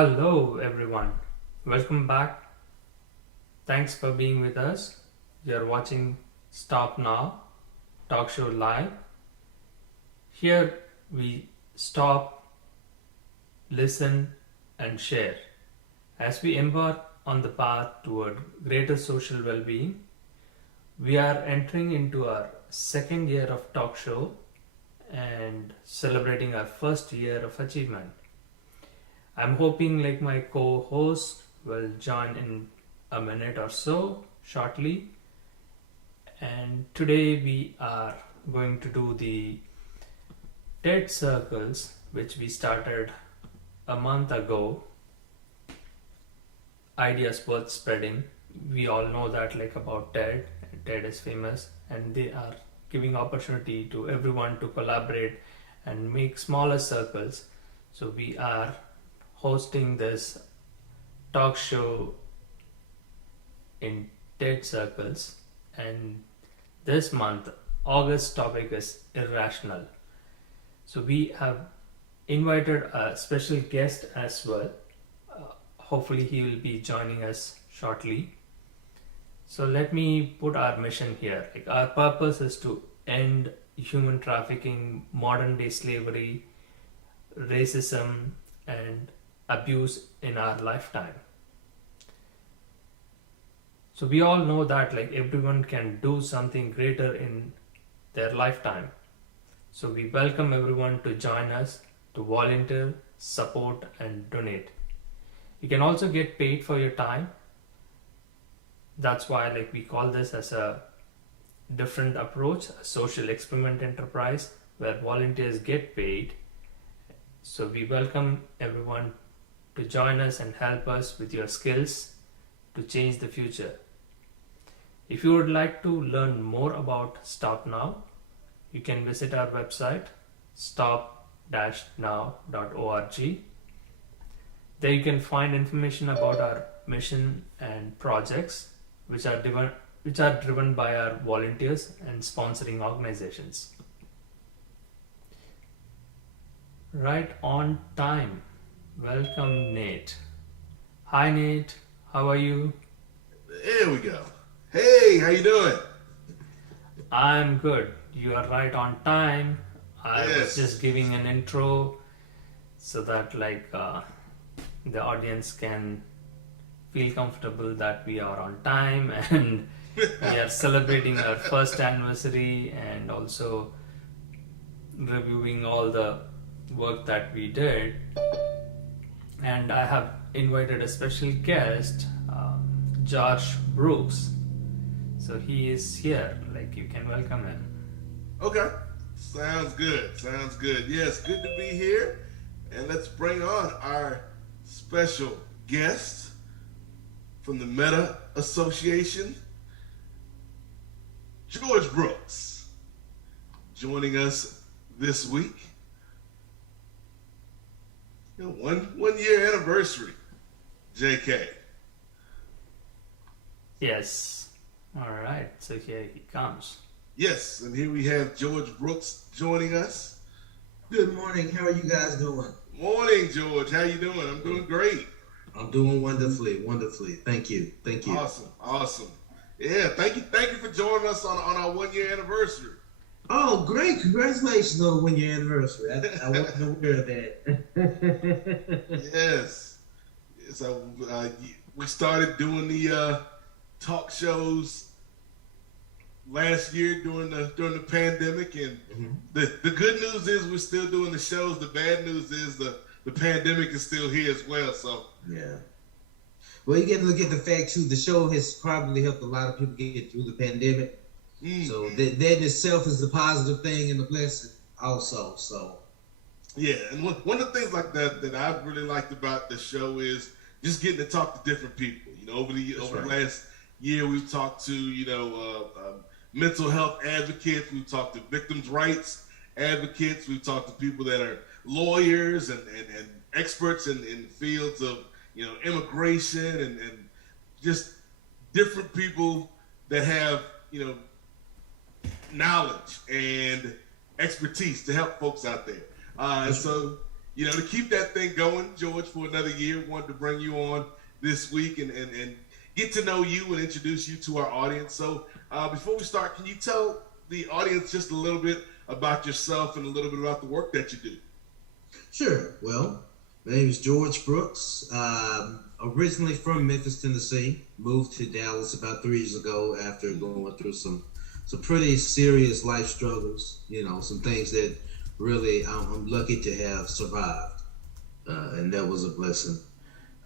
Hello, everyone. Welcome back. Thanks for being with us. You're watching Stop Now Talk Show Live. Here we stop, listen, and share. As we embark on the path toward greater social well being, we are entering into our second year of talk show and celebrating our first year of achievement. I'm hoping like my co-host will join in a minute or so shortly. And today we are going to do the TED circles, which we started a month ago. Ideas worth spreading. We all know that like about TED. TED is famous, and they are giving opportunity to everyone to collaborate and make smaller circles. So we are hosting this talk show in TED circles, and this month August topic is irrational. So we have invited a special guest as well. Hopefully he will be joining us shortly. So let me put our mission here. Like our purpose is to end human trafficking, modern day slavery, racism, and abuse in our lifetime. So we all know that like everyone can do something greater in their lifetime. So we welcome everyone to join us, to volunteer, support, and donate. You can also get paid for your time. That's why like we call this as a different approach, a social experiment enterprise where volunteers get paid. So we welcome everyone to join us and help us with your skills to change the future. If you would like to learn more about Stop Now, you can visit our website stop-now.org. There you can find information about our mission and projects which are driven by our volunteers and sponsoring organizations. Right on time. Welcome, Nate. Hi, Nate. How are you? There we go. Hey, how you doing? I'm good. You are right on time. I was Yes. just giving an intro so that the audience can feel comfortable that we are on time and we are celebrating our first anniversary and also reviewing all the work that we did. And I have invited a special guest, Josh Brooks. So he is here. Like you can welcome him. Okay. Sounds good. Sounds good. Yes, good to be here. And let's bring on our special guest from the Meta Association, George Brooks, joining us this week. One year anniversary, JK. Yes. All right. So here he comes. Yes, and here we have George Brooks joining us. Good morning. How are you guys doing? Morning, George. How you doing? I'm doing great. I'm doing wonderfully, wonderfully. Thank you. Thank you. Awesome. Yeah, thank you for joining us on our 1 year anniversary. Oh, great. Congratulations on 1 year anniversary. I wasn't aware of that. Yes. So we started doing the talk shows last year during the pandemic, and the good news is we're still doing the shows. The bad news is the pandemic is still here as well. So Yeah. Well, you get to look at the fact too. The show has probably helped a lot of people get through the pandemic. So that in itself is the positive thing and the blessing also. So yeah, and one of the things like that I've really liked about the show is just getting to talk to different people. Over the last year, we've talked to mental health advocates, we've talked to victims' rights advocates, we've talked to people that are lawyers and experts in fields of immigration and just different people that have knowledge and expertise to help folks out there. So to keep that thing going, George, for another year, wanted to bring you on this week and get to know you and introduce you to our audience. So before we start, can you tell the audience just a little bit about yourself and a little bit about the work that you do? Sure. Well, my name is George Brooks. Originally from Memphis, Tennessee. Moved to Dallas about 3 years ago after going through some pretty serious life struggles. Some things that really I'm lucky to have survived, and that was a blessing.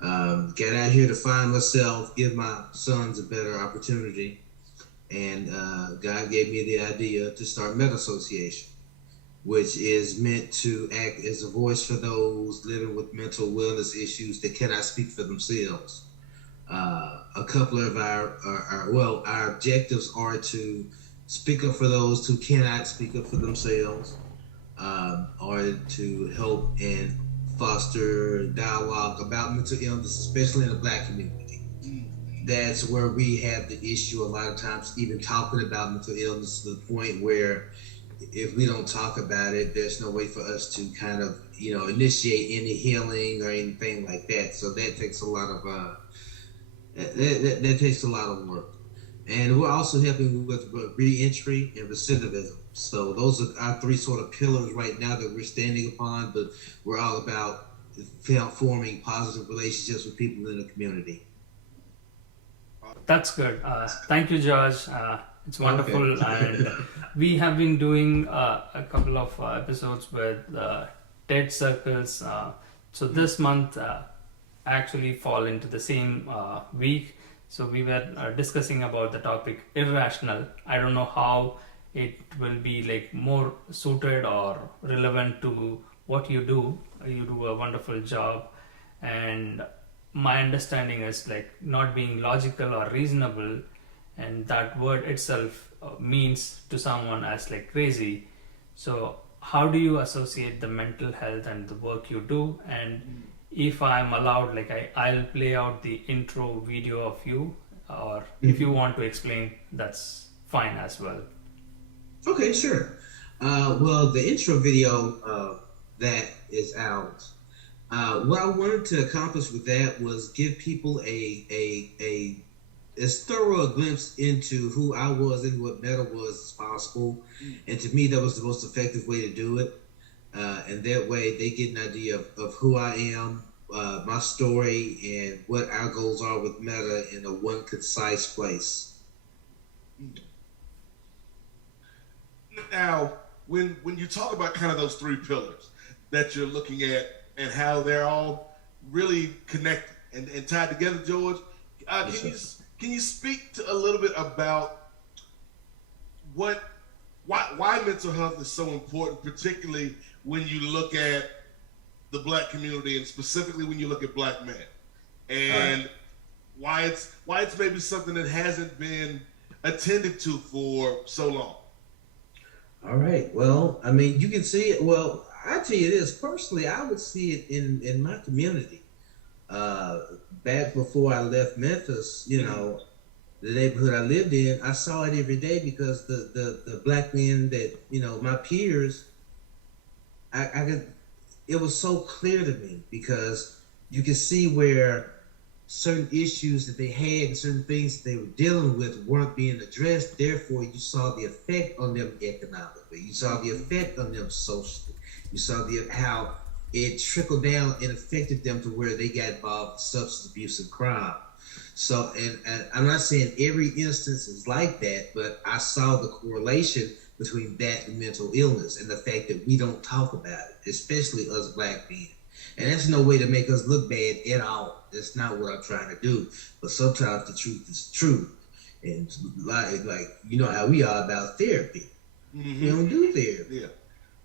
Got out here to find myself, give my sons a better opportunity, and God gave me the idea to start Meta Association, which is meant to act as a voice for those living with mental wellness issues that cannot speak for themselves. A couple of our objectives are to speak up for those who cannot speak up for themselves, or to help and foster dialogue about mental illness, especially in the Black community. That's where we have the issue a lot of times, even talking about mental illness, to the point where if we don't talk about it, there's no way for us to kind of, initiate any healing or anything like that. So that takes a lot of that takes a lot of work. And we're also helping with reentry and recidivism. So those are our three sort of pillars right now that we're standing upon, but we're all about forming positive relationships with people in the community. That's good. Thank you, George. It's wonderful. Okay. And we have been doing a couple of episodes with TED Circles. So this month actually fall into the same week. So we were discussing about the topic irrational. I don't know how it will be like more suited or relevant to what you do. You do a wonderful job, and my understanding is like not being logical or reasonable, and that word itself means to someone as like crazy. So how do you associate the mental health and the work you do? And if I'm allowed, like I'll play out the intro video of you, or if you want to explain, that's fine as well. Okay, sure. Well, the intro video that is out, what I wanted to accomplish with that was give people a as thorough a glimpse into who I was and what Meta was as possible. And to me, that was the most effective way to do it. And that way they get an idea of who I am, my story, and what our goals are with Meta in a one concise place. Now, when you talk about kind of those three pillars that you're looking at and how they're all really connected and tied together, George, can you speak to a little bit about why mental health is so important, particularly when you look at the Black community and specifically when you look at Black men, and why it's maybe something that hasn't been attended to for so long? All right. Well, I mean, you can see it. Well, I tell you this personally, I would see it in my community. Back before I left Memphis, the neighborhood I lived in, I saw it every day because the Black men that, my peers, I could, it was so clear to me because you could see where certain issues that they had and certain things that they were dealing with weren't being addressed. Therefore, you saw the effect on them economically. You saw the effect on them socially. You saw how it trickled down and affected them to where they got involved in substance abuse and crime. So, and I'm not saying every instance is like that, but I saw the correlation between that and mental illness and the fact that we don't talk about it, especially us Black men. And that's no way to make us look bad at all. That's not what I'm trying to do. But sometimes the truth is true. And like you know how we are about therapy. Mm-hmm. We don't do therapy. Yeah.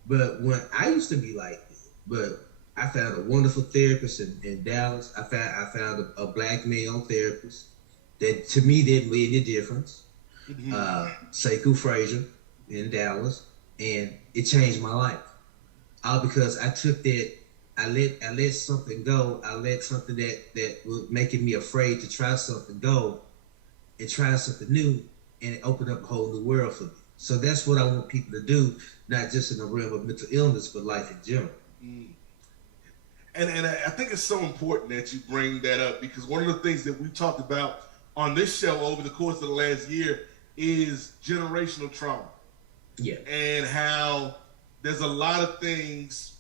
But when I used to be like this, but I found a wonderful therapist in Dallas. I found a Black male therapist that to me didn't make any difference. Mm-hmm. Sekou Frazier in Dallas, and it changed my life. All because I took that. I let something go. I let something that was making me afraid to try something go and try something new, and it opened up a whole new world for me. So that's what I want people to do, not just in the realm of mental illness, but life in general. And I think it's so important that you bring that up, because one of the things that we talked about on this show over the course of the last year is generational trauma. Yeah. And how there's a lot of things,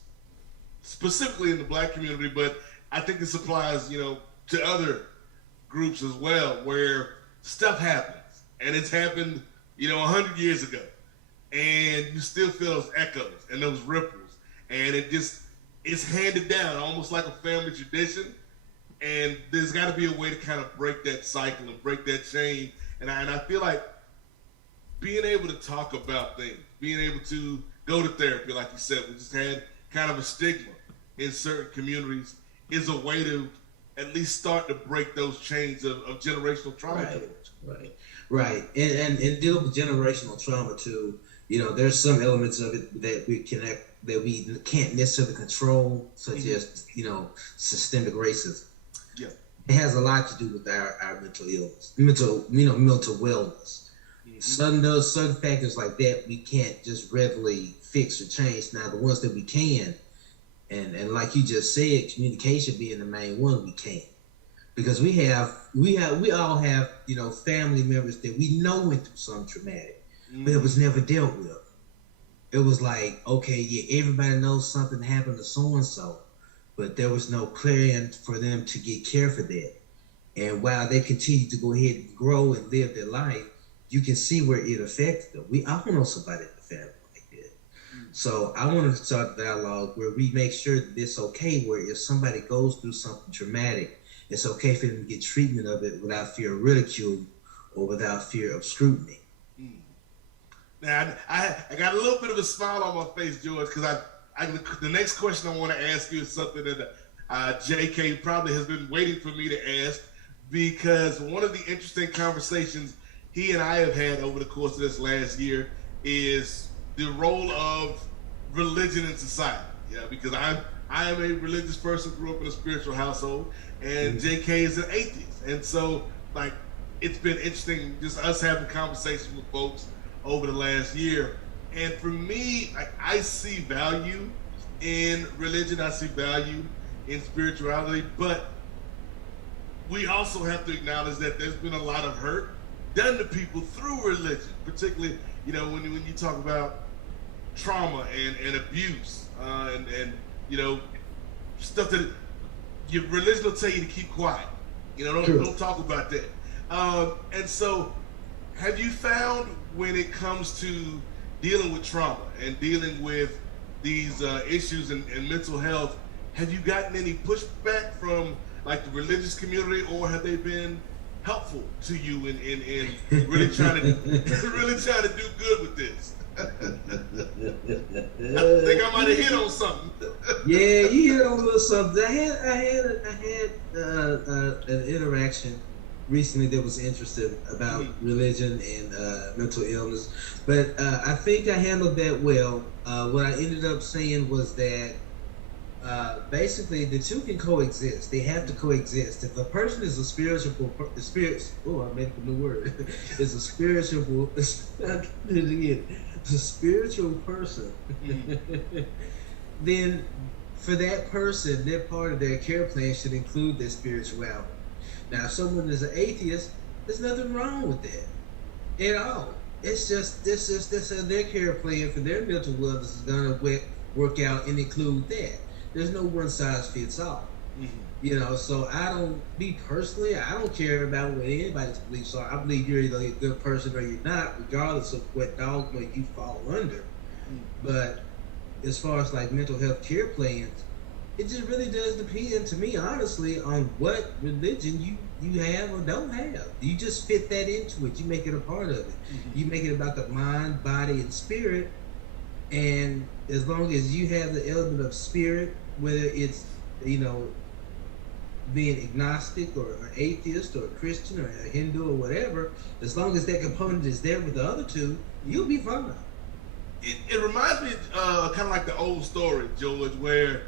specifically in the Black community, but I think this applies, to other groups as well, where stuff happens, and it's happened, 100 years ago, and you still feel those echoes and those ripples, and it's handed down almost like a family tradition, and there's got to be a way to kind of break that cycle and break that chain, and I feel like being able to talk about things, being able to go to therapy, like you said, we just had kind of a stigma in certain communities, is a way to at least start to break those chains of generational trauma. Right. And deal with generational trauma too. There's some elements of it that we can't necessarily control, such as systemic racism. Yeah, it has a lot to do with our mental illness, mental wellness. Certain factors like that we can't just readily fix or change. Now the ones that we can, and like you just said, communication being the main one, we can, because we all have family members that we know went through something traumatic, but it was never dealt with. It was like, okay, yeah, everybody knows something happened to so and so, but there was no plan for them to get care for that. And while they continue to go ahead and grow and live their life, you can see where it affected them. I don't know somebody in the family like that. So I want to start a dialogue where we make sure that it's okay, where if somebody goes through something traumatic, it's okay for them to get treatment of it without fear of ridicule or without fear of scrutiny. Now, I got a little bit of a smile on my face, George, because the next question I want to ask you is something that JK probably has been waiting for me to ask, because one of the interesting conversations he and I have had over the course of this last year is the role of religion in society. Yeah, because I am a religious person, grew up in a spiritual household, and JK is an atheist. And so, it's been interesting just us having conversations with folks over the last year. And for me, I see value in religion, I see value in spirituality, but we also have to acknowledge that there's been a lot of hurt done to people through religion, particularly, when you talk about trauma and abuse, and stuff that your religion will tell you to keep quiet. Don't talk about that. And so, have you found when it comes to dealing with trauma and dealing with these issues in mental health, have you gotten any pushback from the religious community, or have they been helpful to you in really trying to do good with this? I think I might have hit on something. Yeah, you hit on a little something. I had an interaction recently that was interesting about religion and mental illness, but I think I handled that well. What I ended up saying was that basically the two can coexist. They have to coexist. If a person is a spiritual, I made a new word. Is a spiritual, a spiritual person, then for that person, their part of their care plan should include their spirituality. Now, if someone is an atheist, there's nothing wrong with that at all. It's just their care plan for their mental wellness is gonna work out and include that. There's no one size fits all. So I don't care about what anybody's beliefs are. I believe you're either a good person or you're not, regardless of what dogma you fall under. But as far as mental health care plans, it just really does depend, to me, honestly, on what religion you have or don't have. You just fit that into it. You make it a part of it. You make it about the mind, body, and spirit. And as long as you have the element of spirit, whether it's, being agnostic or atheist or a Christian or a Hindu or whatever, as long as that component is there with the other two, you'll be fine. It reminds me kind of like the old story, George, where,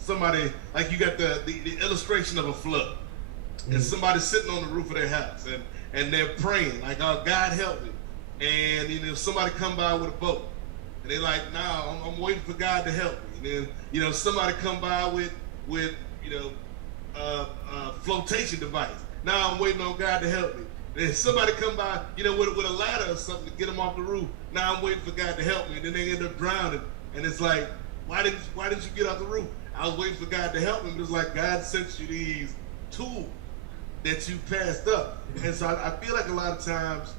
somebody, you got the illustration of a flood, and somebody's sitting on the roof of their house, and they're praying, oh, God help me. And, somebody come by with a boat, and they like, nah, I'm waiting for God to help me. And then somebody come by with flotation device. Now I'm waiting on God to help me. Then somebody come by, with a ladder or something to get them off the roof. Now I'm waiting for God to help me. And then they end up drowning. And it's like, why didn't you get off the roof? I was waiting for God to help me. But it's like God sent you these tools that you passed up. And so I feel like a lot of times,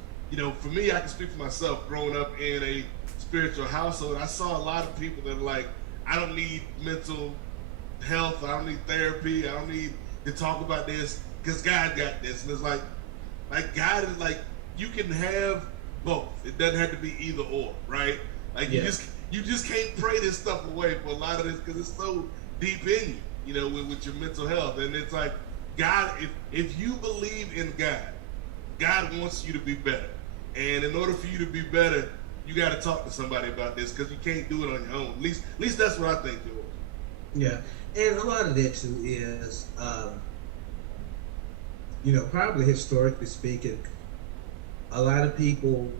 for me, I can speak for myself. Growing up in a spiritual household, I saw a lot of people that are like, I don't need mental health. I don't need therapy. I don't need to talk about this because God got this. And it's like God is like, you can have both. It doesn't have to be either or, right? Like you just can't pray this stuff away for a lot of this because it's so deep in you, with your mental health. And it's like, God, if you believe in God, God wants you to be better. And in order for you to be better, you got to talk to somebody about this because you can't do it on your own. At least that's what I think, George. Yeah, and a lot of that too is, probably historically speaking, a lot of people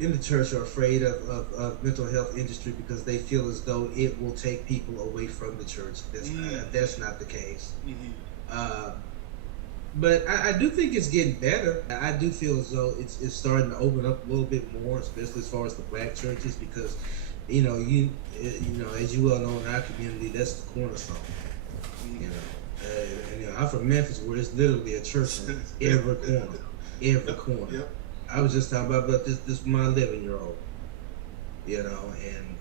in the church are afraid of mental health industry because they feel as though it will take people away from the church. That's not the case. Mm-hmm. But I do think it's getting better. I do feel as though it's starting to open up a little bit more, especially as far as the black churches, because as you well know in our community, that's the cornerstone. And I'm from Memphis, where it's literally a church in every corner. Yep. I was just talking about this my 11-year-old, and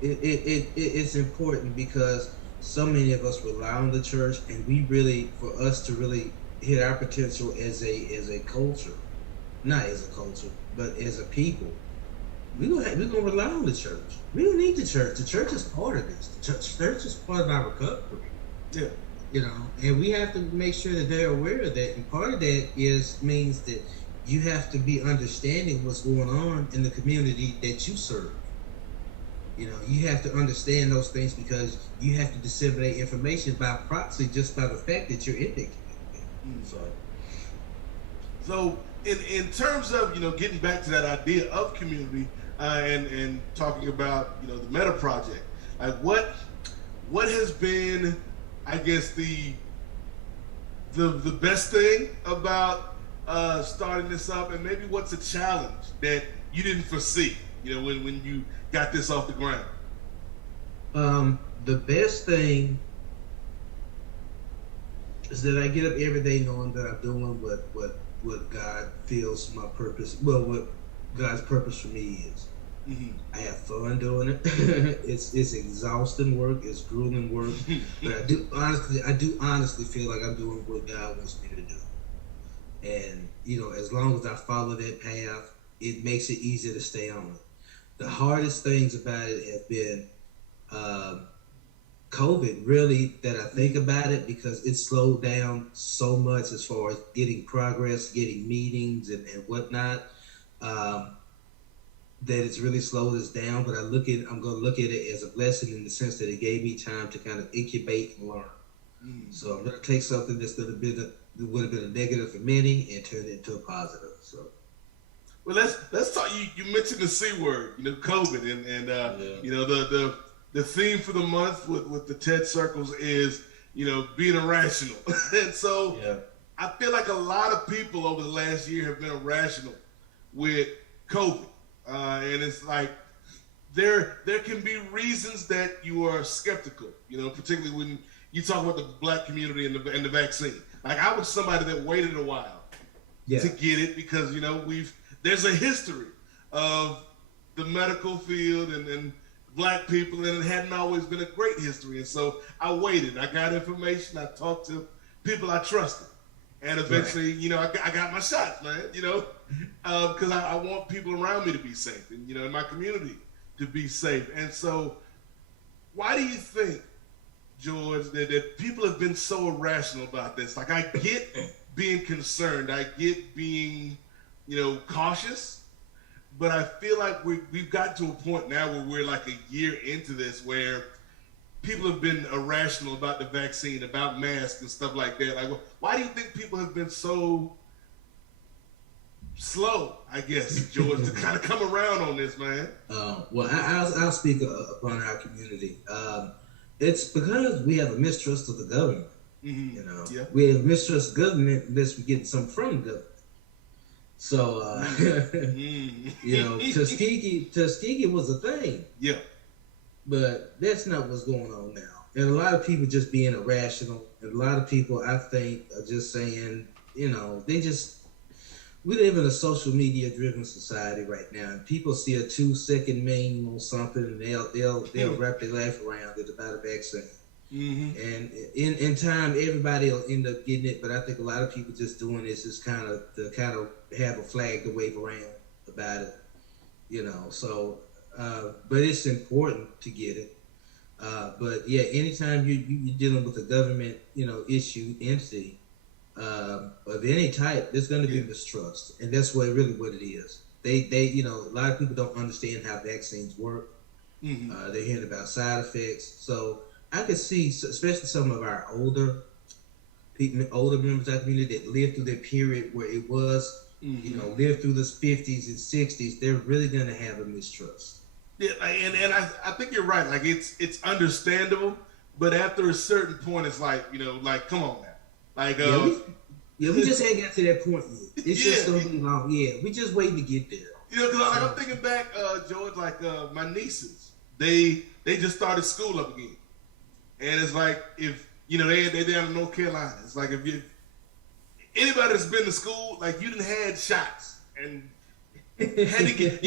it's important because so many of us rely on the church, and for us to really hit our potential as a culture, not as a culture, but as a people, we're gonna rely on the church. We don't need the church. The church is part of this. The church is part of our recovery. Yeah. And we have to make sure that they're aware of that. And part of that means that you have to be understanding what's going on in the community that you serve. You have to understand those things because you have to disseminate information by proxy just by the fact that you're in the community. So in terms of, getting back to that idea of community and talking about, the Meta Project, like what has been, I guess, the best thing about starting this up, and maybe what's a challenge that you didn't foresee, when you got this off the ground? The best thing is that I get up every day knowing that I'm doing what God feels my purpose, what God's purpose for me is. Mm-hmm. I have fun doing it. It's exhausting work. It's grueling work. But I do honestly feel like I'm doing what God wants me to do. And, as long as I follow that path, it makes it easier to stay on it. The hardest things about it have been COVID, really, that I think about it, because it slowed down so much as far as getting progress, getting meetings and whatnot, that it's really slowed us down. But I'm going to look at it as a blessing in the sense that it gave me time to kind of incubate and learn. So I'm going to take something that would have been a negative for many and turn it into a positive. So. Well, let's talk. You mentioned the C word, COVID, and the theme for the month with the TED Circles is being irrational, and so I feel like a lot of people over the last year have been irrational with COVID, and it's like there can be reasons that you are skeptical, particularly when you talk about the black community and the vaccine. Like I was somebody that waited a while to get it because there's a history of the medical field and black people, and it hadn't always been a great history. And so I waited. I got information. I talked to people I trusted. And eventually, I got my shots, man, because I want people around me to be safe and, in my community to be safe. And so why do you think, George, that people have been so irrational about this? Like, I get being concerned. I get being, cautious. But I feel like we've got to a point now where we're like a year into this where people have been irrational about the vaccine, about masks and stuff like that. Like, why do you think people have been so slow, I guess, George, to kind of come around on this, man. Well, I'll speak upon our community. It's because we have a mistrust of the government. Mm-hmm. You know, Yeah. we have mistrust of government unless we get something from the government. So, you know, Tuskegee was a thing. Yeah. But that's not what's going on now. And a lot of people just being irrational. And a lot of people, I think, are just saying, you know, we live in a social media driven society right now. And people see a 2-second meme or something and they'll wrap their life around it about a vaccine. Mm-hmm. And in time, everybody will end up getting it. But I think a lot of people just doing this just kind of have a flag to wave around about it, you know. So, but it's important to get it. But yeah, anytime you're dealing with a government, you know, issue entity of any type, there's going to be mistrust, and that's what it is. They, you know, a lot of people don't understand how vaccines work. Mm-hmm. They're hearing about side effects, so I could see, especially some of our older members of the community that lived through that period where it was, you know, lived through the 50s and 60s. They're really going to have a mistrust. Yeah, and I think you're right. Like it's understandable, but after a certain point, it's like, you know, like, come on now. Like we just ain't got to that point yet. It's just gonna be long. Yeah, we just waiting to get there. You know, because like, I'm thinking back, George, like my nieces, they just started school up again, and it's like, if you know, they down in North Carolina. It's like, if anybody that's been to school, like, you done had shots and you had to get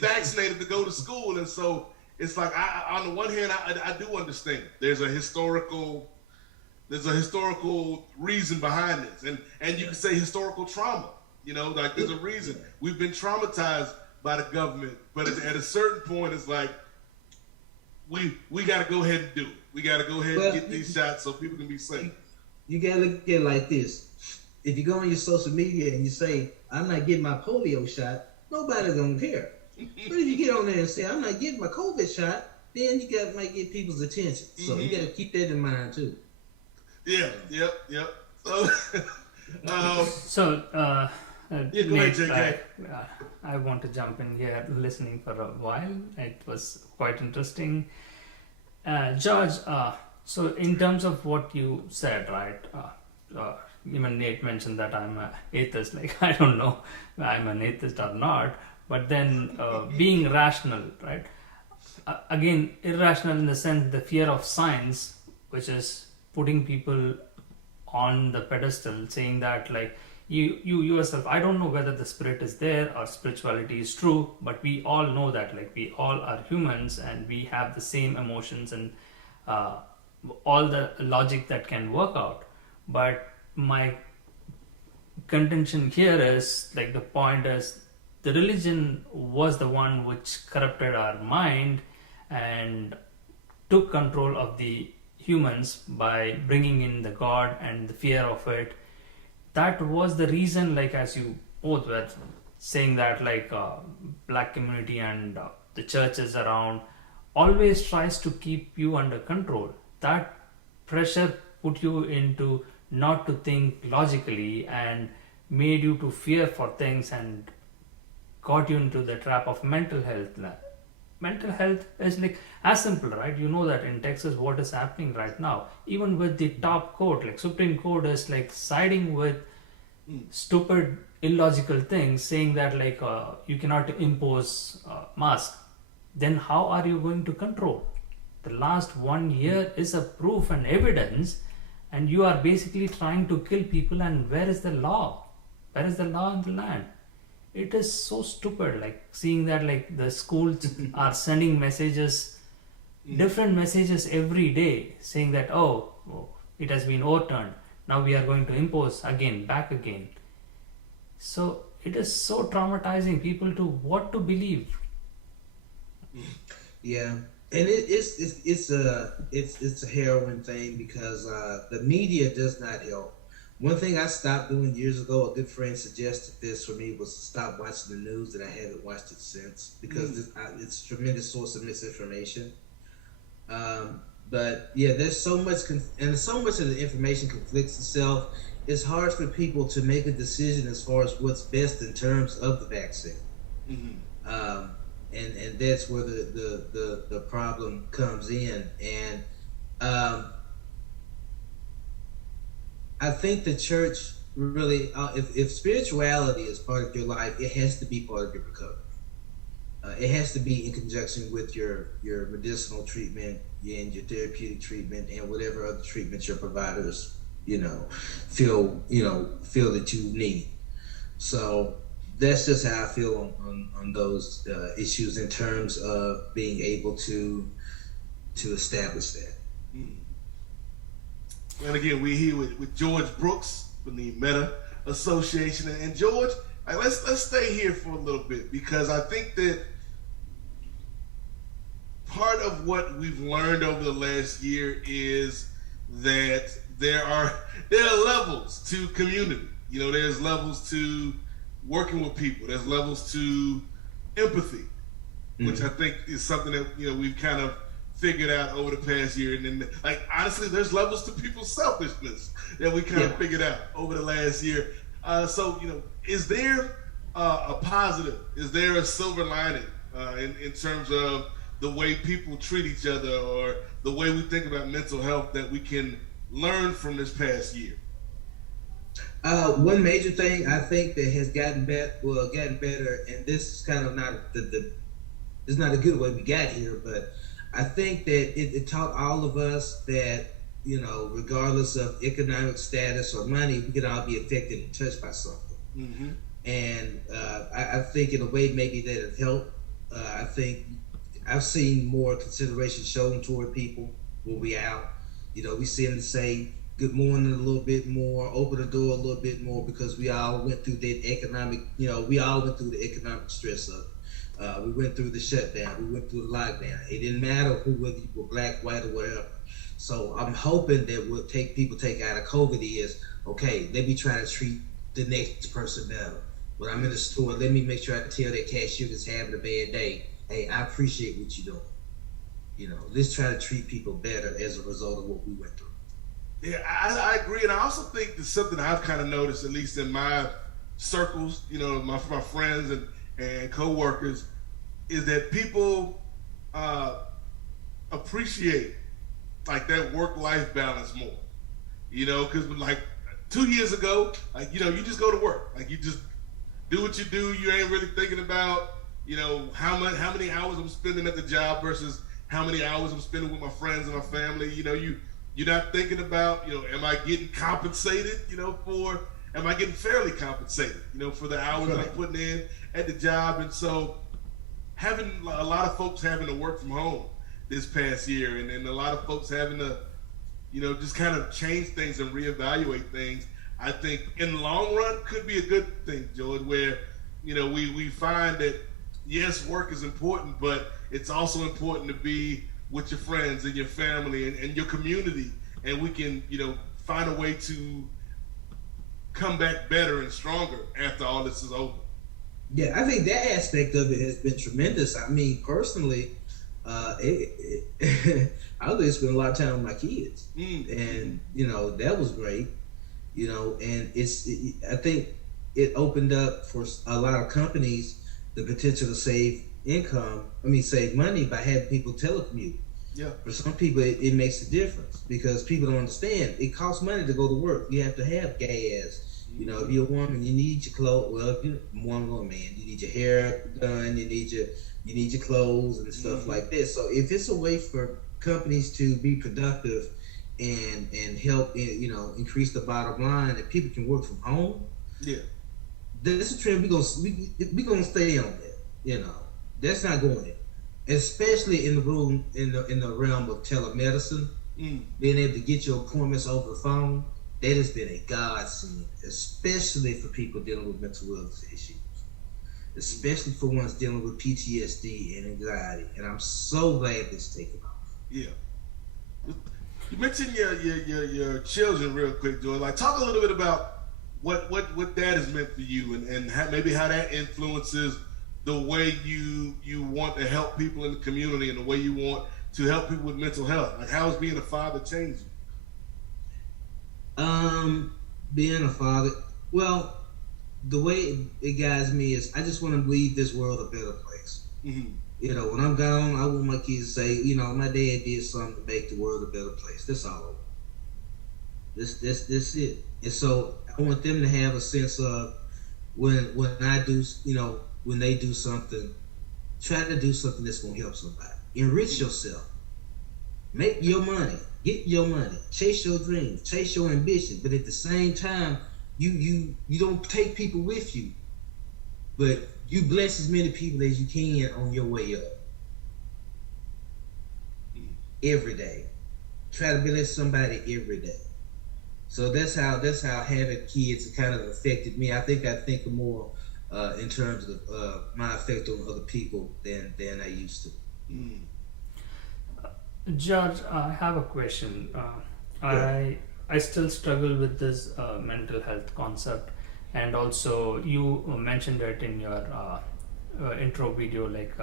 vaccinated to go to school, and so it's like, on the one hand, I do understand there's a historical reason behind this, and you can say historical trauma. You know, like, there's a reason we've been traumatized by the government, but at a certain point, it's like we got to go ahead and do it. We got to go ahead and get these shots so people can be safe. You got to look at it like this: if you go on your social media and you say, "I'm not getting my polio shot," nobody's gonna care. But if you get on there and say, "I'm not getting my COVID shot," then you might get people's attention. So you got to keep that in mind too. Yeah. Yep. So, go ahead, Nate, JK. I want to jump in here, listening for a while. It was quite interesting. George, so in terms of what you said, right? Even Nate mentioned that I'm an atheist. Like, I don't know if I'm an atheist or not. But then being rational, right? Again, irrational in the sense, the fear of science, which is putting people on the pedestal, saying that, like, you yourself, I don't know whether the spirit is there or spirituality is true, but we all know that, like, we all are humans and we have the same emotions and all the logic that can work out. But my contention here is, like, the point is, the religion was the one which corrupted our mind and took control of the humans by bringing in the God and the fear of it. That was the reason, like, as you both were saying, that, like, black community and the churches around always tries to keep you under control. That pressure put you into not to think logically and made you to fear for things and got you into the trap of mental health. Mental health is, like, as simple, right? You know that in Texas what is happening right now, even with the top court, like Supreme Court is, like, siding with stupid, illogical things, saying that, like, you cannot impose mask. Then how are you going to control? The last 1 year is a proof and evidence, and you are basically trying to kill people. And where is the law? Where is the law in the land? It is so stupid, like, seeing that, like, the schools are sending messages, different messages every day, saying that, oh, it has been overturned, now we are going to impose again, back again. So it is so traumatizing people to what to believe. Yeah, and it's a harrowing thing because the media does not help. One thing I stopped doing years ago, a good friend suggested this for me, was to stop watching the news, and I haven't watched it since because it's a tremendous source of misinformation. But yeah, there's so much, and so much of the information conflicts itself, it's hard for people to make a decision as far as what's best in terms of the vaccine. And that's where the problem comes in. And I think the church really, if spirituality is part of your life, it has to be part of your recovery. It has to be in conjunction with your medicinal treatment and your therapeutic treatment and whatever other treatments your providers, feel that you need. So that's just how I feel on those issues in terms of being able to establish that. And again, we're here with George Brooks from the Meta Association. And George, let's stay here for a little bit, because I think that part of what we've learned over the last year is that there are levels to community. There's levels to working with people. There's levels to empathy, which I think is something that we've kind of figured out over the past year. And then, honestly, there's levels to people's selfishness that we kind of figured out over the last year. So, is there a positive? Is there a silver lining in terms of the way people treat each other, or the way we think about mental health, that we can learn from this past year? One major thing I think that has gotten better, and this is kind of not it's not a good way we got here, but I think that it taught all of us that, regardless of economic status or money, we can all be affected and touched by something. And I think in a way maybe that it helped. I think I've seen more consideration shown toward people when we out. We see them to say good morning a little bit more, open the door a little bit more, because we all went through that economic, we all went through the economic stress of it. We went through the shutdown. We went through the lockdown. It didn't matter whether you were black, white, or whatever. So I'm hoping that what people take out of COVID is, okay, let me try to treat the next person better. When I'm in the store, let me make sure I can tell that cashier that's having a bad day, hey, I appreciate what you're doing. Let's try to treat people better as a result of what we went through. Yeah, I agree. And I also think that something I've kind of noticed, at least in my circles, my friends and co-workers, is that people appreciate that work-life balance more. Because 2 years ago, you just go to work. You just do what you do. You ain't really thinking about, how many hours I'm spending at the job versus how many hours I'm spending with my friends and my family. You're not thinking about, am I getting compensated, am I getting fairly compensated, for the hours that I'm putting in at the job. And so having a lot of folks having to work from home this past year, and a lot of folks having to, just kind of change things and reevaluate things, I think in the long run could be a good thing, George, where, we find that, yes, work is important, but it's also important to be with your friends and your family and your community, and we can, find a way to come back better and stronger after all this is over. Yeah, I think that aspect of it has been tremendous. I mean, personally, I really spent a lot of time with my kids, and that was great. And I think it opened up for a lot of companies the potential to save money by having people telecommute. Yeah. For some people, it makes a difference, because people don't understand. It costs money to go to work. You have to have gas. If you're a woman, you need your clothes. Well, if you're a woman or a man, you need your hair done. You need your clothes and stuff like that. So if it's a way for companies to be productive and help, increase the bottom line, and people can work from home. Yeah. That's a trend we're gonna stay on that. That's not going in. Especially in the realm of telemedicine, being able to get your appointments over the phone, that has been a godsend, especially for people dealing with mental illness issues, especially for ones dealing with PTSD and anxiety. And I'm so glad this is taking off. Yeah. You mentioned your children real quick, Joy. Talk a little bit about what that has meant for you, and maybe how that influences the way you want to help people in the community, and the way you want to help people with mental health. How has being a father changed you? being a father, well, the way it guides me is I just want to leave this world a better place. Mm-hmm. You know, when I'm gone, I want my kids to say, you know, my dad did something to make the world a better place. That's all. This it. And so I want them to have a sense of when I do, you know, when they do something, try to do something that's gonna help somebody. Enrich yourself. Make your money. Get your money. Chase your dreams. Chase your ambition. But at the same time, you don't take people with you, but you bless as many people as you can on your way up. Every day. Try to bless somebody every day. So that's how having kids kind of affected me. I think more in terms of my effect on other people than I used to. Mm. George, I have a question. I still struggle with this mental health concept, and also you mentioned it in your intro video. Like,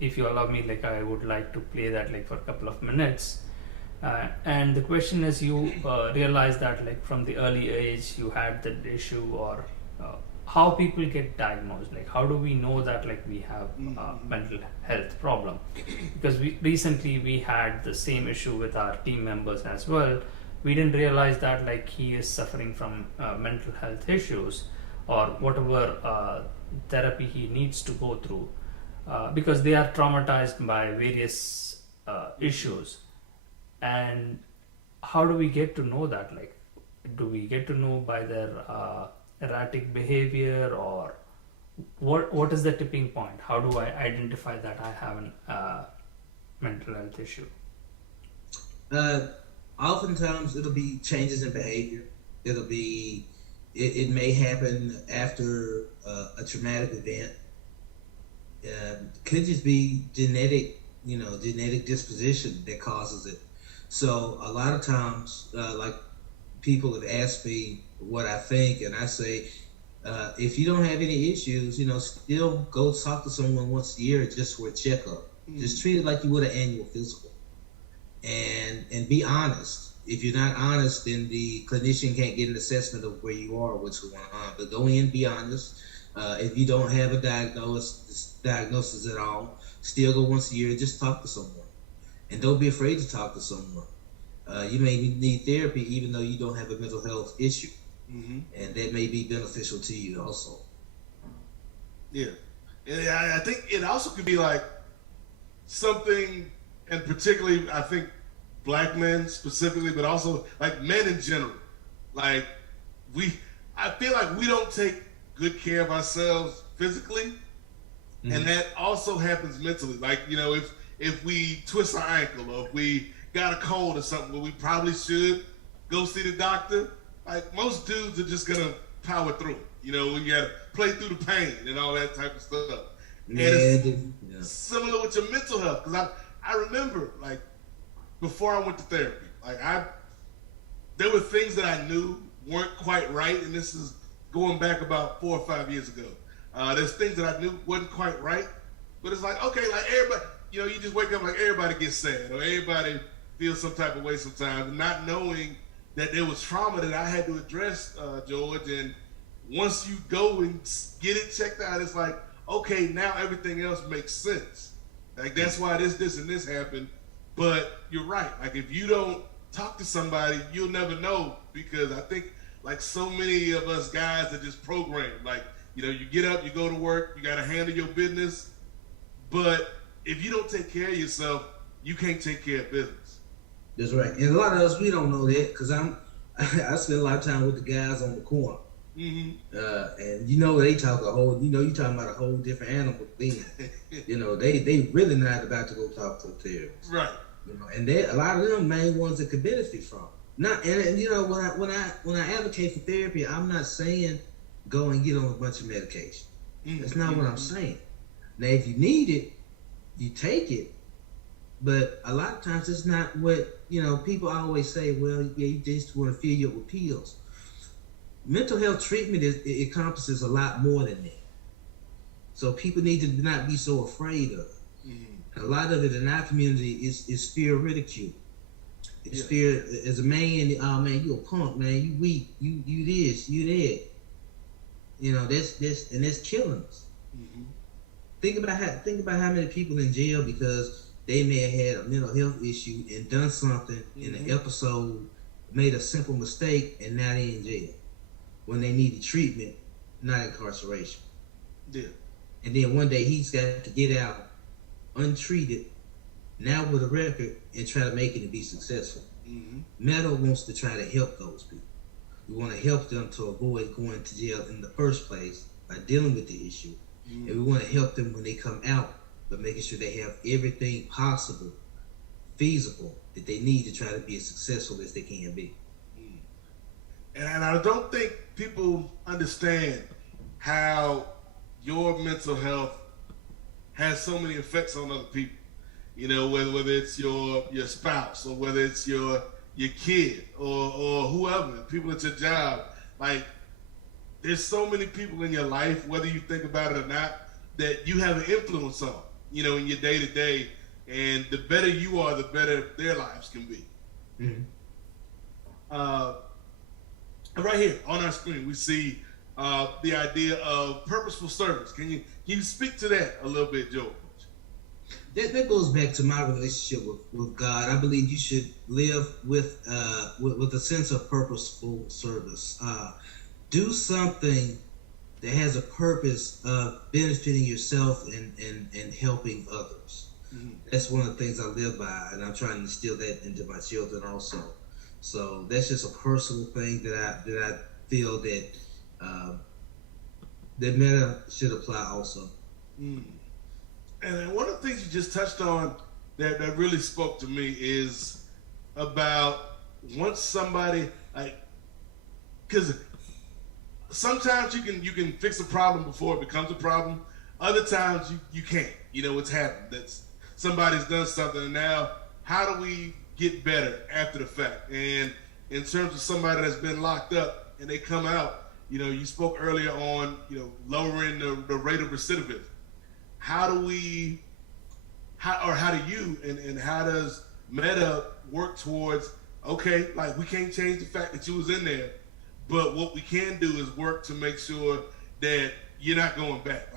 if you allow me, like, I would like to play that like for a couple of minutes. And the question is, you realize that like from the early age you had that issue, or how people get diagnosed. Like, how do we know that like we have mental health problem? Because recently we had the same issue with our team members as well. We didn't realize that like he is suffering from mental health issues, or whatever therapy he needs to go through, because they are traumatized by various issues. And how do we get to know that? Like, do we get to know by their erratic behavior, or what is the tipping point? How do I identify that I have a mental health issue? Oftentimes it'll be changes in behavior. It may happen after a traumatic event. Could just be genetic disposition that causes it. So a lot of times, like, people have asked me what I think, and I say, if you don't have any issues, still go talk to someone once a year just for a checkup. Mm-hmm. Just treat it like you would an annual physical, and be honest. If you're not honest, then the clinician can't get an assessment of where you are, what's going on. But go in, be honest. If you don't have a diagnosis at all, still go once a year, just talk to someone. And don't be afraid to talk to someone. You may need therapy even though you don't have a mental health issue. Mm-hmm. And that may be beneficial to you also. Yeah. And I think it also could be like something, and particularly I think Black men specifically, but also like men in general. Like, I feel like we don't take good care of ourselves physically. Mm-hmm. And that also happens mentally. Like, if we twist our ankle, or if we got a cold or something where we probably should go see the doctor, like, most dudes are just gonna power through. We gotta play through the pain and all that type of stuff. Yeah, and it's similar with your mental health. Because I remember, like, before I went to therapy, like, there were things that I knew weren't quite right, and this is going back about 4 or 5 years ago. There's things that I knew wasn't quite right, but it's like, okay, like everybody, you just wake up, like, everybody gets sad, or everybody feels some type of way sometimes, and not knowing that there was trauma that I had to address, George. And once you go and get it checked out, it's like, okay, now everything else makes sense. Like, that's why this and this happened. But you're right. Like, if you don't talk to somebody, you'll never know, because I think, like, so many of us guys are just programmed. Like, you get up, you go to work, you got to handle your business. But if you don't take care of yourself, you can't take care of business. That's right. And a lot of us, we don't know that, because I spend a lot of time with the guys on the corner. Mm-hmm. And they talk you talking about a whole different animal being. They really not about to go talk to a therapist. Right. And a lot of them main ones that could benefit from. When I advocate for therapy, I'm not saying go and get on a bunch of medication. Mm-hmm. That's not what I'm saying. Now, if you need it, you take it. But a lot of times it's not what, people always say, well, yeah, you just want to fill you up with pills. Mental health treatment it encompasses a lot more than that. So people need to not be so afraid of it. Mm-hmm. A lot of it in our community is fear, ridicule. It's fear as a man. Oh man, you a punk, man. You weak. You this. You that. You know that's killing us. Mm-hmm. Think about how many people in jail because they may have had a mental health issue and done something in an episode, made a simple mistake, and now they in jail when they needed treatment, not incarceration. Yeah. And then one day he's got to get out untreated, now with a record, and try to make it and be successful. Mm-hmm. Metal wants to try to help those people. We want to help them to avoid going to jail in the first place by dealing with the issue. Mm-hmm. And we want to help them when they come out, but making sure they have everything possible, feasible, that they need to try to be as successful as they can be. And I don't think people understand how your mental health has so many effects on other people. You know, whether it's your spouse or whether it's your kid or whoever, people at your job. Like, there's so many people in your life, whether you think about it or not, that you have an influence on, you know, in your day to day. And the better you are, the better their lives can be. Mm-hmm. Right here on our screen, we see the idea of purposeful service. Can you speak to that a little bit, Joe? That goes back to my relationship with God. I believe you should live with a sense of purposeful service. Do something that has a purpose of benefiting yourself and helping others. Mm-hmm. That's one of the things I live by, and I'm trying to instill that into my children also. So that's just a personal thing that I feel that that meta should apply also. Mm. And one of the things you just touched on that really spoke to me is about once somebody, like, because sometimes you can fix a problem before it becomes a problem. Other times you can't. You know, it's happened. That's somebody's done something, and now how do we get better after the fact? And in terms of somebody that's been locked up and they come out, you know, you spoke earlier on, you know, lowering the rate of recidivism. How do you and how does Meta work towards, okay, like, we can't change the fact that you was in there, but what we can do is work to make sure that you're not going back.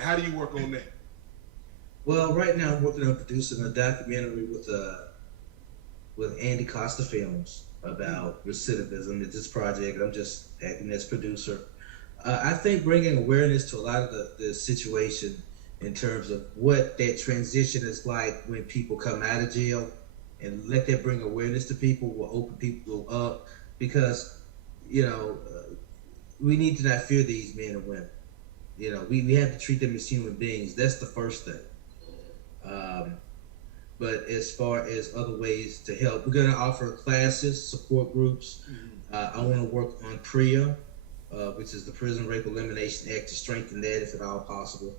How do you work on that? Well, right now I'm working on producing a documentary with Andy Costa Films about recidivism. It's this project. I'm just acting as producer. I think bringing awareness to a lot of the situation in terms of what that transition is like when people come out of jail, and let that bring awareness to people will open people up, because, you know, we need to not fear these men and women. You know, we have to treat them as human beings. That's the first thing. But as far as other ways to help, we're going to offer classes, support groups. Mm-hmm. I want to work on PREA, which is the Prison Rape Elimination Act, to strengthen that if at all possible.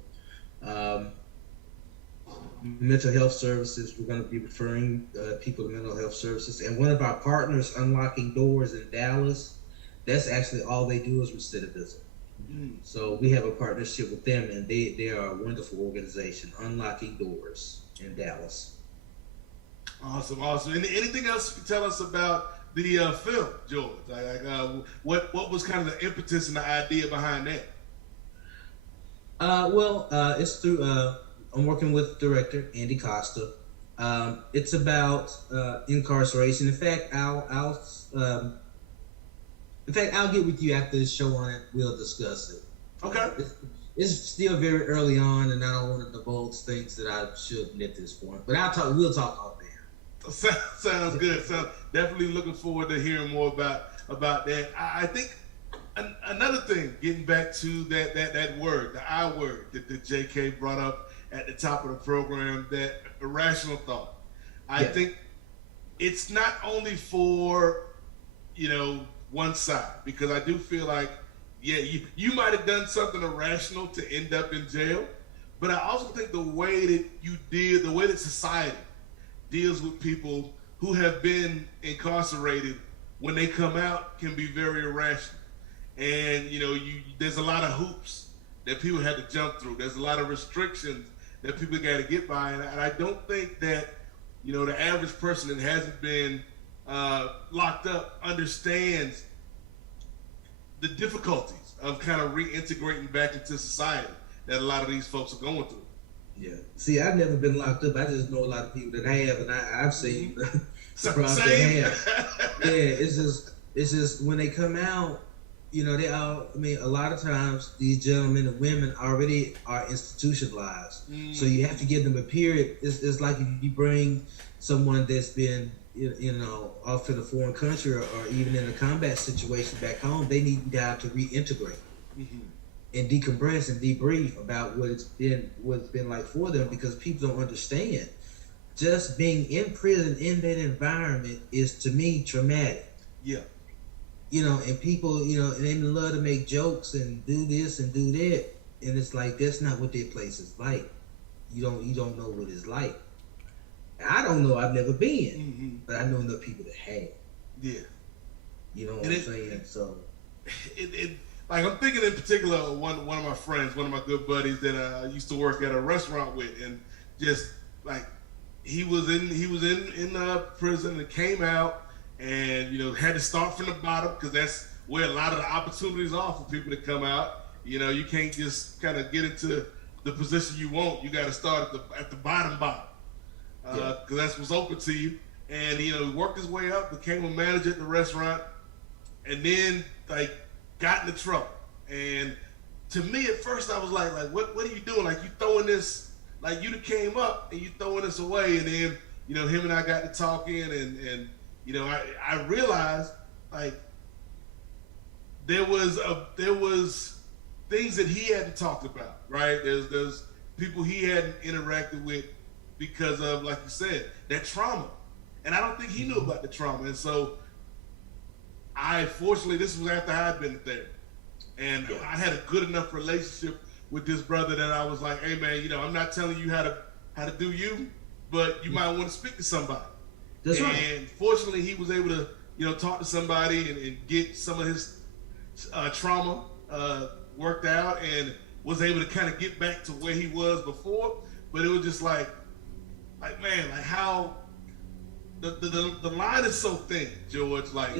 Mental health services, we're going to be referring people to mental health services. And one of our partners, Unlocking Doors in Dallas, that's actually all they do is recidivism. Mm. So we have a partnership with them, and they are a wonderful organization, Unlocking Doors in Dallas. Awesome. Anything else you can tell us about the film, George? What was kind of the impetus and the idea behind that? It's through I'm working with director Andy Costa. It's about incarceration. In fact, I'll get with you after the show on it. We'll discuss it. Okay. It's still very early on, and I don't want to divulge things that I shouldn't at this point. But we'll talk off there. Sounds good. So definitely looking forward to hearing more about that. I think another thing, getting back to that word, the I word that JK brought up at the top of the program, that irrational thought. I think it's not only for, you know, one side, because I do feel like, you might have done something irrational to end up in jail, but I also think the way that society deals with people who have been incarcerated when they come out can be very irrational. And, you know, there's a lot of hoops that people had to jump through. There's a lot of restrictions that people got to get by. And I don't think that, you know, the average person that hasn't been locked up understands the difficulties of kind of reintegrating back into society that a lot of these folks are going through. Yeah. See, I've never been locked up. I just know a lot of people that have, and I've seen the problems they have. Yeah, it's just when they come out, you know, a lot of times these gentlemen and women already are institutionalized. So you have to give them a period. It's like if you bring someone that's been, you know, off in a foreign country or even in a combat situation back home, they need time to reintegrate and decompress and debrief about what it's been like for them, because people don't understand. Just being in prison in that environment is, to me, traumatic. Yeah. You know, and people, you know, and they love to make jokes and do this and do that, and it's like that's not what their place is like. You don't know what it's like. I don't know. I've never been, but I know enough people that have. Yeah. You know what I'm saying? So, like, I'm thinking in particular of one of my friends, one of my good buddies that I used to work at a restaurant with, and just like he was in prison and came out, and you know had to start from the bottom, because that's where a lot of the opportunities are for people to come out. You know, you can't just kind of get into the position you want. You got to start at the bottom, because that's what's open to you. And you know, he worked his way up, became a manager at the restaurant, and then like got into trouble. And to me, at first, I was like, what are you doing? Like, you throwing this, like you came up and you throwing this away. And then, you know, him and I got to talking, and you know, I realized like there was things that he hadn't talked about, right? There's people he hadn't interacted with because of, like you said, that trauma. And I don't think he knew about the trauma. And so fortunately, this was after I had been there. And I had a good enough relationship with this brother that I was like, hey man, you know, I'm not telling you how to do you, but you might want to speak to somebody. That's right. And fortunately, he was able to, you know, talk to somebody and get some of his trauma worked out, and was able to kind of get back to where he was before. But it was just like man, like how the line is so thin, George. Like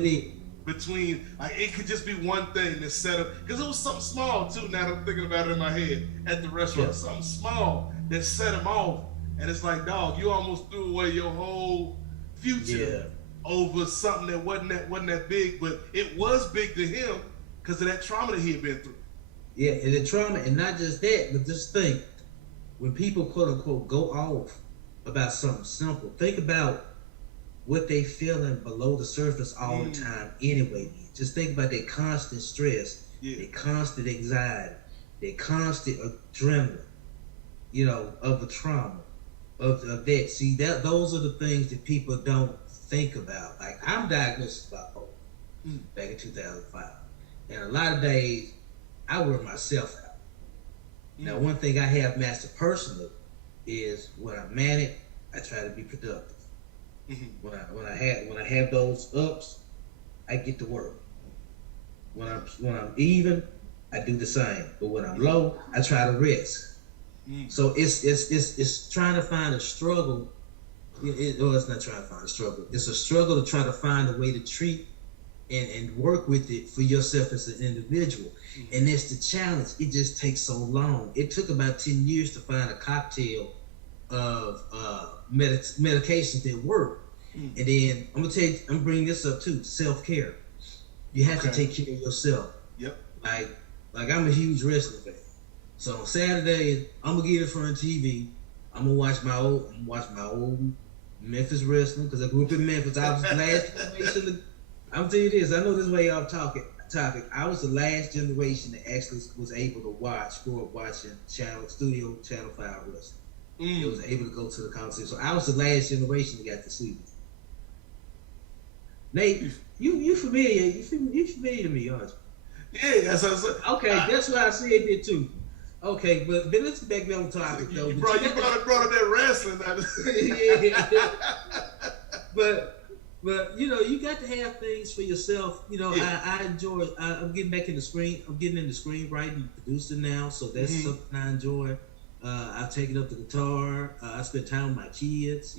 between, like, it could just be one thing that set up, because it was something small too. Now that I'm thinking about it in my head at the restaurant, something small that set him off, and it's like, dog, you almost threw away your whole future over something that wasn't that big, but it was big to him because of that trauma that he had been through. Yeah, and the trauma, and not just that, but just think, when people quote unquote go off about something simple, think about what they feeling below the surface all the time anyway. Just think about their constant stress, their constant anxiety, their constant adrenaline, you know, of the trauma, of that. See, those are the things that people don't think about. Like, I'm diagnosed with bipolar back in 2005. And a lot of days, I wear myself out. Now, one thing I have mastered personally is when I'm manic, I try to be productive. When I have those ups, I get to work. When I'm even, I do the same. But when I'm low, I try to rest. So it's trying to find a struggle. It's not trying to find a struggle. It's a struggle to try to find a way to treat and work with it for yourself as an individual. And that's the challenge. It just takes so long. It took about 10 years to find a cocktail of medications that work. And then I'm gonna bring this up too. Self-care. You have to take care of yourself. Yep. Like I'm a huge wrestling fan. So on Saturdays, I'm gonna get in front of TV. I'm gonna watch my old Memphis wrestling, because I grew up in Memphis. I was the last generation. I'm telling you this. I know this way off topic. I was the last generation that actually was able to grow up watching Channel 5 wrestling. It was able to go to the concert. So I was the last generation that got to see it. Nate, you familiar? You familiar to me, aren't you? Yeah, that's what I said. Okay, that's what I said there too. Okay, but let's get back on topic though. You brought up that wrestling. Yeah. But you know, you got to have things for yourself. You know, I enjoy. I'm getting back in the screen. I'm getting into screenwriting and producing now, so that's something I enjoy. I've taken up the guitar. I spend time with my kids.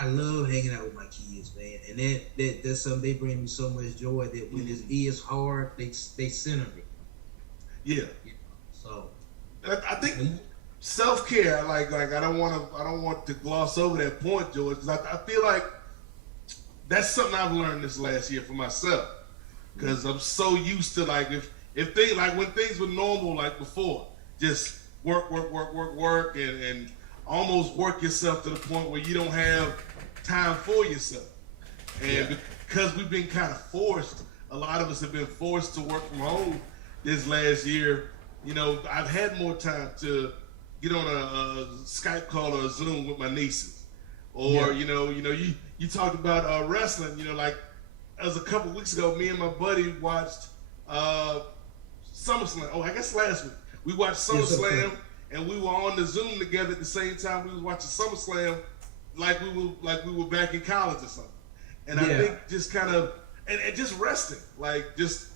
I love hanging out with my kids, man, and that's something they bring me so much joy that when it is hard, they center me. Yeah. So I think self-care, like I don't want to gloss over that point, George, because I feel like that's something I've learned this last year for myself. Because I'm so used to like if things like when things were normal like before, just work, and almost work yourself to the point where you don't have time for yourself. And because we've been kind of forced, a lot of us have been forced to work from home this last year. You know, I've had more time to get on a Skype call or a Zoom with my nieces, or you know, you talked about wrestling. You know, like as a couple weeks ago, me and my buddy watched SummerSlam. Oh, I guess last week we watched SummerSlam, and we were on the Zoom together at the same time we was watching SummerSlam, like we were back in college or something. And I think just kind of and just resting, like just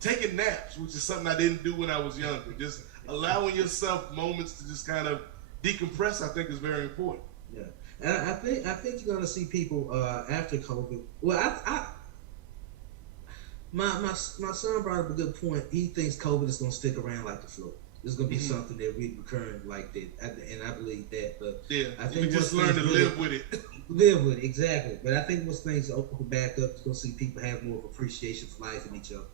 taking naps, which is something I didn't do when I was younger. Just allowing yourself moments to just kind of decompress, I think, is very important. Yeah, and I think you're gonna see people after COVID. Well, my son brought up a good point. He thinks COVID is gonna stick around like the flu. It's gonna be something that we recurring like that, and I believe that. But I think we just learn to live with it. Live with it, exactly. But I think once things open back up, you're gonna see people have more of appreciation for life and each other.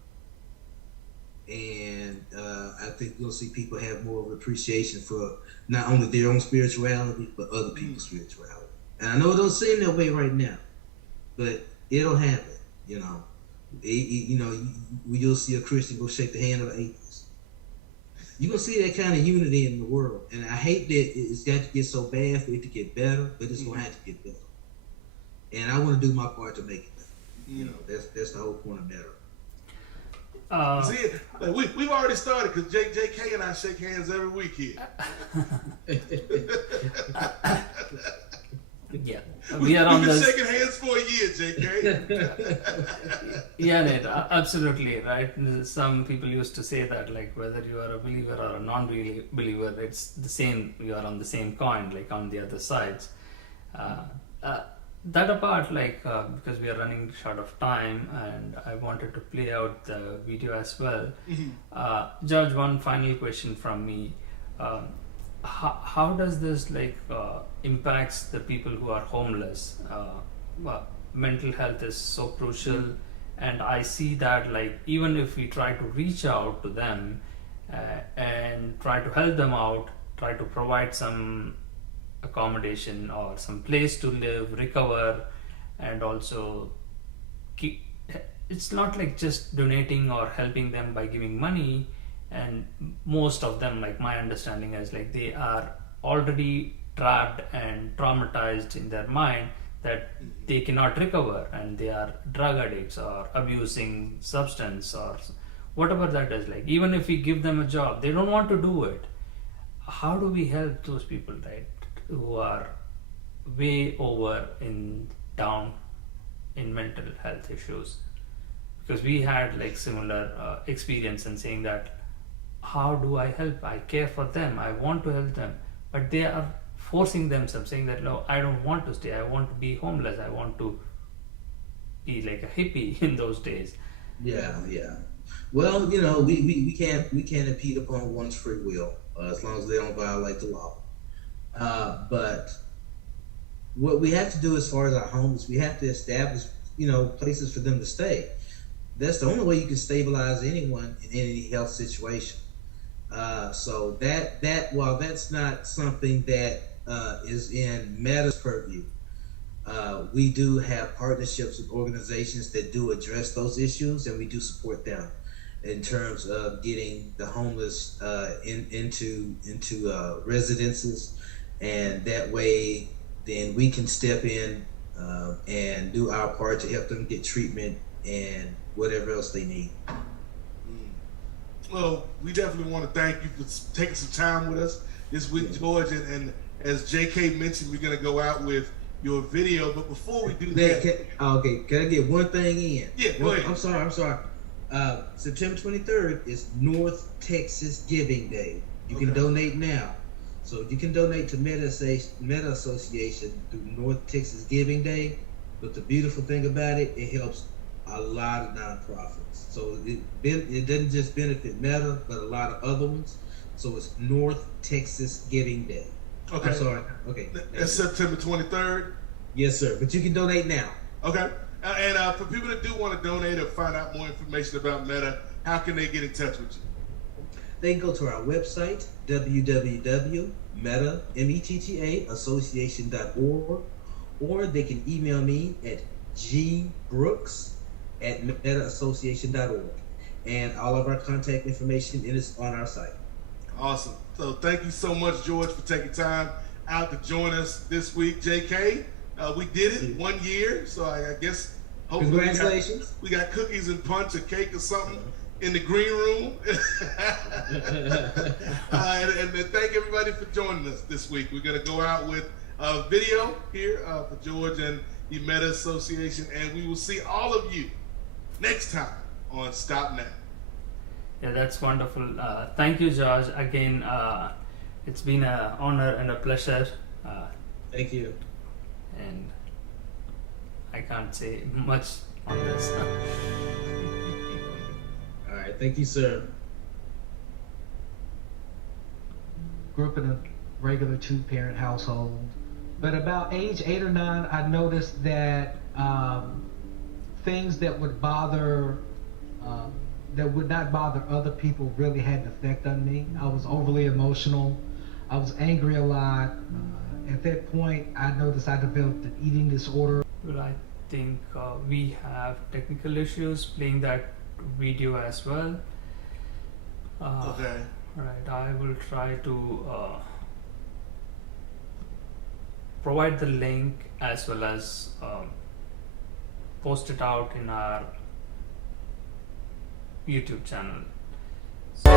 And I think you'll see people have more of appreciation for not only their own spirituality, but other people's spirituality. And I know it don't seem that way right now, but it'll happen. You know, you'll see a Christian go shake the hand of an atheist. You're gonna see that kind of unity in the world, and I hate that it's got to get so bad for it to get better, but it's gonna have to get better. And I want to do my part to make it better. You know, that's the whole point of better. See, like we've already started because JK and I shake hands every week here. Yeah, we are on We've been this. shaking hands for a year, JK. Yeah, Nate, absolutely right. Some people used to say that, like, whether you are a believer or a non-believer, it's the same. You are on the same coin, like on the other sides. That apart, like, because we are running short of time, and I wanted to play out the video as well. George, one final question from me. How does this impacts the people who are homeless? Mental health is so crucial, and I see that, like, even if we try to reach out to them and try to help them out, try to provide some accommodation or some place to live, recover, and also it's not like just donating or helping them by giving money. And most of them, like, my understanding is, like, they are already trapped and traumatized in their mind that they cannot recover, and they are drug addicts or abusing substance or whatever that is. Like, even if we give them a job, they don't want to do it. How do we help those people, right, who are way over down in mental health issues? Because we had, like, similar experience in saying that, how do I help? I care for them, I want to help them, but they are forcing themselves, saying that, no, I don't want to stay, I want to be homeless, I want to be like a hippie in those days. Yeah. Well, you know, we can't impede upon one's free will as long as they don't violate the law. But what we have to do as far as our homeless, we have to establish, you know, places for them to stay. That's the only way you can stabilize anyone in any health situation. So that while that's not something that is in Meta's purview, we do have partnerships with organizations that do address those issues, and we do support them in terms of getting the homeless into residences, and that way then we can step in and do our part to help them get treatment and whatever else they need. Well, we definitely want to thank you for taking some time with us this week, George. And as JK mentioned, we're going to go out with your video. But before we do that... Can I get one thing in? Yeah, go ahead. I'm sorry. September 23rd is North Texas Giving Day. You can donate now. So you can donate to Meta Association through North Texas Giving Day. But the beautiful thing about it, it helps a lot of nonprofits. So it doesn't just benefit Meta, but a lot of other ones. So it's North Texas Giving Day. Okay. I'm sorry. Okay. That's September 23rd. Yes, sir. But you can donate now. Okay. And for people that do want to donate or find out more information about Meta, how can they get in touch with you? They can go to our website, www.meta.association.org, or they can email me at gbrooks@metaassociation.org. And all of our contact information is on our site. Awesome. So thank you so much, George, for taking time out to join us this week. JK, we did it 1 year, so I guess hopefully Congratulations. we got cookies and punch or cake or something in the green room. And thank everybody for joining us this week. We're going to go out with a video here for George and the Meta Association, and we will see all of you next time on Stop Now. Yeah, that's wonderful. Thank you, George. Again, it's been an honor and a pleasure. Thank you. And I can't say much on this. All right. Thank you, sir. Grew up in a regular 2-parent household, but about age 8 or 9, I noticed that things that would bother, that would not bother other people really had an effect on me. I was overly emotional. I was angry a lot. At that point, I noticed I developed an eating disorder. Well, I think we have technical issues playing that video as well. Okay. Right, I will try to provide the link as well as post it out in our YouTube channel. So